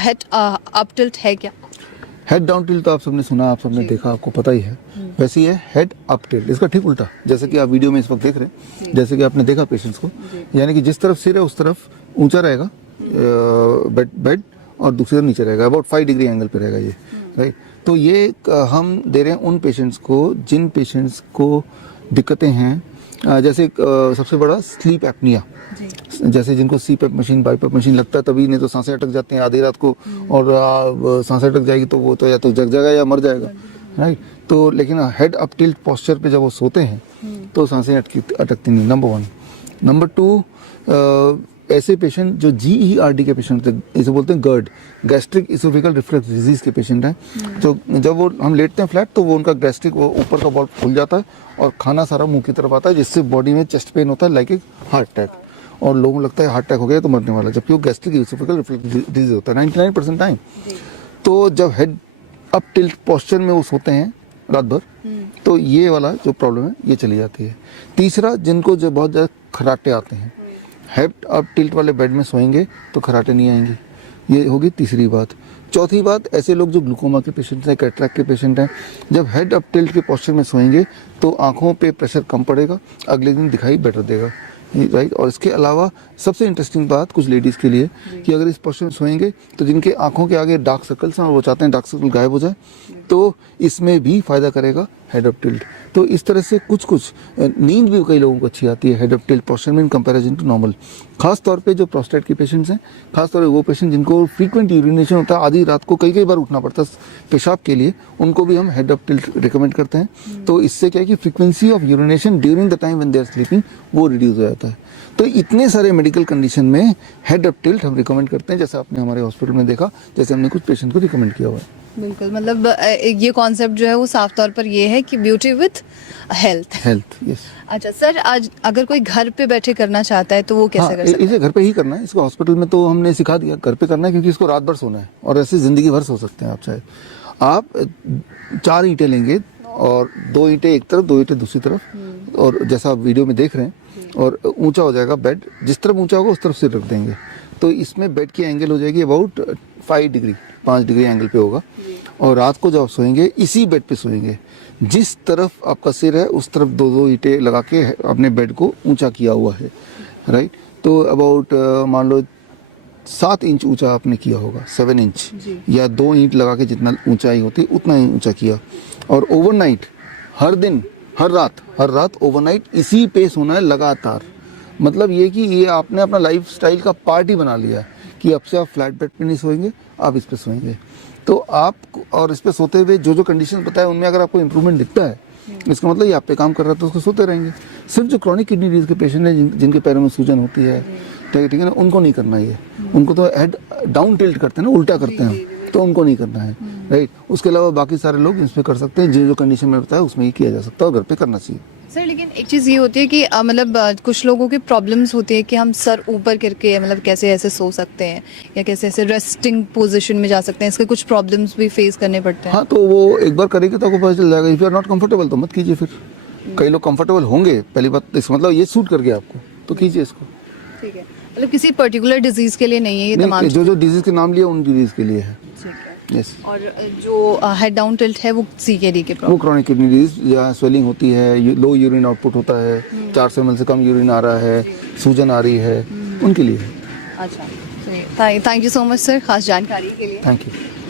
Head up tilt है क्या? Head down tilt तो आप सबने सुना, आप सबने देखा, आपको पता ही है। वैसे ही है हेड अप टिल्ट, इसका ठीक उल्टा, जैसे कि आप वीडियो में इस वक्त देख रहे हैं, जैसे कि आपने देखा पेशेंट्स को, यानी कि जिस तरफ सिर है उस तरफ ऊंचा रहेगा बेड और दूसरी तरफ नीचे रहेगा, अबाउट 5 डिग्री एंगल पे रहेगा ये, राइट। तो ये हम दे रहे हैं उन पेशेंट्स को जिन पेशेंट्स को दिक्कतें हैं, जैसे सबसे बड़ा स्लीप एपनिया, जैसे जिनको सीपैप मशीन बाईपैप मशीन लगता है तभी, नहीं तो सांसें अटक जाती हैं आधी रात को, और सांसें अटक जाएगी तो वो तो या तो जग जाएगा या मर जाएगा, राइट। तो लेकिन हेड अप टिल्ट पोस्चर पे जब वो सोते हैं तो सांसें अटकती नहीं, नंबर 1। नंबर 2, ऐसे पेशेंट जो GERD के पेशेंट थे, इसे बोलते हैं GERD, gastric oesophageal reflux disease के पेशेंट हैं, तो जब वो हम लेटते हैं फ्लैट तो वो उनका गैस्ट्रिक ऊपर का वॉल्व खुल जाता है और खाना सारा मुंह की तरफ आता है, जिससे बॉडी में चेस्ट पेन होता है लाइक एक हार्ट अटैक, और लोगों को लगता है हार्ट अटैक हो गया तो मरने वाला, जबकि वो गैस्ट्रिक इसोफेगल रिफ्लक्स डिजीज होता है 99% टाइम। तो जब हेड अप टिल्ट पोस्चर में वो सोते हैं रात भर, तो ये वाला जो प्रॉब्लम है ये चली जाती है। तीसरा, जिनको जो बहुत ज़्यादा खराटे आते हैं, हेड अप टिल्ट वाले बेड में सोएंगे तो खराटे नहीं आएंगे, ये होगी तीसरी बात। चौथी बात, ऐसे लोग जो ग्लूकोमा के पेशेंट हैं, कैटरैक्ट के पेशेंट हैं, जब हेड अप टिल्ट के पोस्चर में सोएंगे तो आंखों पे प्रेशर कम पड़ेगा, अगले दिन दिखाई बेटर देगा, राइट। और इसके अलावा सबसे इंटरेस्टिंग बात कुछ लेडीज़ के लिए कि अगर इस पोस्चर में सोएंगे तो जिनके आंखों के आगे डार्क सर्कल्स हैं और वो चाहते हैं डार्क सर्कल गायब हो जाए, तो इसमें भी फ़ायदा करेगा हेड अप टिल्ट। तो इस तरह से कुछ नींद भी कई लोगों को अच्छी आती है हेड अप टिल्ट पोस्चर में इन कंपैरिजन टू नॉर्मल। खास तौर पे जो प्रोस्टेट के पेशेंट्स हैं, खास तौर पे वो पेशेंट जिनको फ्रीक्वेंट यूरिनेशन होता है, आधी रात को कई बार उठना पड़ता है पेशाब के लिए, उनको भी हम हेड अप टिल्ट रिकमेंड करते हैं। तो इससे क्या है कि frequency of urination during the time when they are sleeping वो रिड्यूस हो जाता है। तो इतने सारे मेडिकल कंडीशन में हेड अप टिल्ट हम रिकमेंड करते हैं, जैसे आपने हमारे हॉस्पिटल में देखा, जैसे हमने कुछ पेशेंट को रिकमेंड किया हुआ है। बिल्कुल, मतलब ये कॉन्सेप्ट जो है वो साफ तौर पर ये है कि ब्यूटी विथ हेल्थ। यस। अच्छा सर, आज अगर कोई घर पे बैठे करना चाहता है तो वो कैसे कर सकता है? इसे घर पे ही करना है, इसको हॉस्पिटल में तो हमने सिखा दिया, घर पे करना है, क्योंकि इसको रात भर सोना है और ऐसे ज़िंदगी भर सो सकते हैं आप चाहे। आप 4 ईंटें लेंगे और 2 ईंटें एक तरफ 2 ईंटें दूसरी तरफ, और जैसा आप वीडियो में देख रहे हैं, और ऊंचा हो जाएगा बेड, जिस तरफ ऊंचा होगा उस तरफ सिर रख देंगे, तो इसमें बेड की एंगल हो जाएगी अबाउट 5 डिग्री एंगल पे होगा। और रात को जब आप सोएंगे इसी बेड पे सोएंगे, जिस तरफ आपका सिर है उस तरफ 2 ईंटें लगा के अपने बेड को ऊंचा किया हुआ है, राइट। तो अबाउट मान लो 7 इंच ऊंचा आपने किया होगा, 7 इंच, या 2 ईंट लगा के जितना ऊंचाई होती है उतना ही ऊंचा किया, और ओवरनाइट हर दिन हर रात ओवरनाइट इसी पे सोना है लगातार। मतलब ये कि ये आपने अपना लाइफ स्टाइल का पार्ट ही बना लिया है कि अब से आप फ्लैट बेड पे नहीं सोएंगे, आप इस पे सोएंगे। तो आप और इस पे सोते हुए जो कंडीशन बताए उनमें अगर आपको इंप्रूवमेंट दिखता है, इसका मतलब ये आप पे काम कर रहा है तो उसको सोते रहेंगे। सिर्फ जो क्रॉनिक किडनी डिजीज के पेशेंट हैं, जिनके पैरों में सूजन होती है, ठीक है ना, उनको नहीं करना ये, उनको तो हेड डाउन टिल्ट करते हैं ना, उल्टा करते हैं, तो उनको नहीं करना है, राइट। उसके अलावा बाकी सारे लोग इसमें कर सकते हैं, जो कंडीशन में बताया उसमें ही किया जा सकता है और घर पे करना चाहिए। सर लेकिन एक चीज़ ये होती है कि मतलब कुछ लोगों की प्रॉब्लम्स होती है कि हम सर ऊपर करके मतलब कैसे ऐसे सो सकते हैं या कैसे ऐसे रेस्टिंग पोजीशन में जा सकते हैं, इसके कुछ प्रॉब्लम्स भी फेस करने पड़ते हैं। हाँ, तो वो एक बार करेंगे तो आपको पता चल जाएगा। If you are not comfortable तो मत कीजिए फिर। कई लोग कंफर्टेबल होंगे, पहली बात इसका मतलब ये सूट कर गया आपको तो कीजिए इसको। ठीक है, मतलब किसी पर्टिकुलर डिजीज के लिए नहीं है ये तमाम? जो डिजीज के नाम लिए उन डिजीज के लिए है। ठीक है। Yes. और जो हेड डाउन टिल्ट है वो CKD के वो क्रॉनिक किडनी डिजीज, जहाँ स्वेलिंग होती है, लो यूरिन आउटपुट होता है, 400 ml से कम यूरिन आ रहा है, सूजन आ रही है, उनके लिए। अच्छा, thank you so much sir खास जानकारी के लिए। Thank you.